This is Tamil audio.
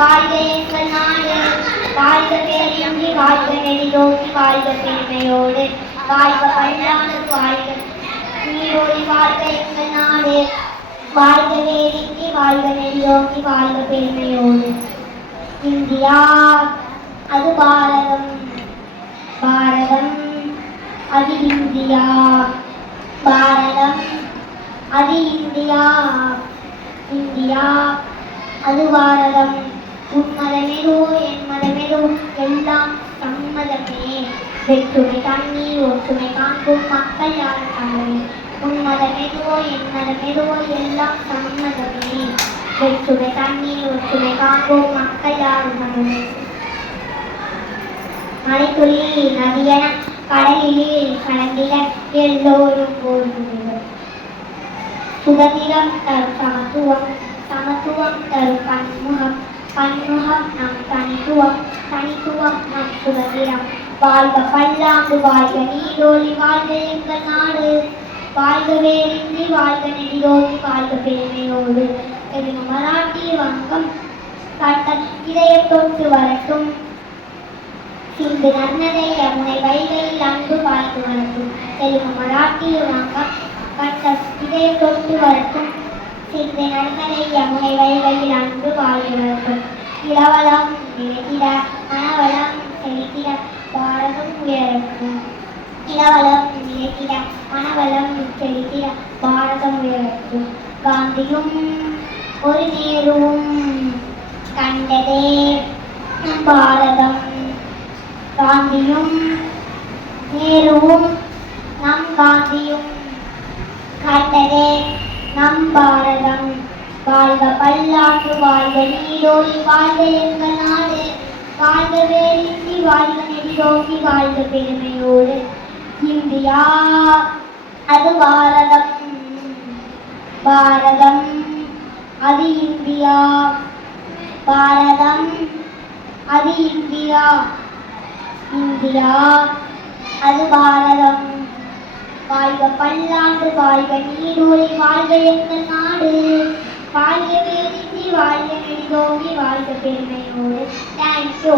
வாழ்க எங்கள் நாடு வாழ்க பேரின்றி வாழ்க நெடிதோக்கி வாழ்க பெருமையோடு வாழ்க பல்லாண்டு வாழ்க நீரோடி வாழ்க எங்கள் நாடு வாழ்க வேரின்றி வாழ்க நெடிதோக்கி வாழ்க பெருமையோடு இந்தியா அது பாரதம் பாரதம் அது இந்தியா. பாரதம் அது இந்தியா. இந்தியா அது பாரதம். உன் மதமெதோ என் மதமேதோ எல்லாம் சம்மதமே. வெற்றுமை தண்ணீர் ஒற்றுமை காண்போம் மக்கள் யாரும் தமிழே உன் மதமெதுவோ என் மதமேதோ எல்லாம் சம்மதமே. வெற்றுமை தண்ணீர் ஒற்றுமை காண்போம் மக்கள் யாரும் தமிழே மலைத்துளி நதியன கடலிலே கலந்திட எல்லோரும் போதும் சுதந்திரம் சமத்துவம் பன்முகம் நம் தனித்துவம் தனித்துவம் நம் சுதந்திரம். வாழ்க பல்லாண்டு வாழ்க நீடோழி வாழ்க எங்கள் நாடு. வாழ்க வேறின்றி வாழ்க நெடியோடி வாழ்க பெருமையோடு. எனும் மராட்டிய வங்கம் கட்ட இதய தொட்டு வரட்டும் சிந்து நன்னதை யமுனை வைகையில் அன்பு வாழ்ந்து வரட்டும் தெலுங்கு மராட்டிய வங்கம் கட்ட இதய தொட்டு வரட்டும் சிறிது நன்னதை யமுனை வைகையில் அன்பு வாழ்ந்து இளவலம் நினைக்கிற மனவளம் செழிக்கிற பாரதம் உயரட்டும். இளவலம் நினைக்கிற மனவளம் செழிக்கிற பாரதம் உயரட்டும். காந்தியும் ஒரு நேருவும் கண்டதே நம் பாரதம். காந்தியும் நேருவும் நம் காந்தியும் கண்டதே நம் பாரதம். பல்லாண்டு வாழ்க நீடோடி வாழ்க எங்கள் நாடு வாழ்க வேலின்றி வாழ்க நெடிதோங்கி வாழ்க பெருமையோடு. இந்தியா அது பாரதம். பாரதம் அது இந்தியா. பாரதம் அது இந்தியா. இந்தியா அது பாரதம். வாழ்க பல்லாண்டு வாழ்க நீடோடி வாழ்க எங்கள் நாடு வாழ்க வேதின்றி வாழ்க நெடிதோங்கி வாழ்க பெருமையோடு தேங்க்யூ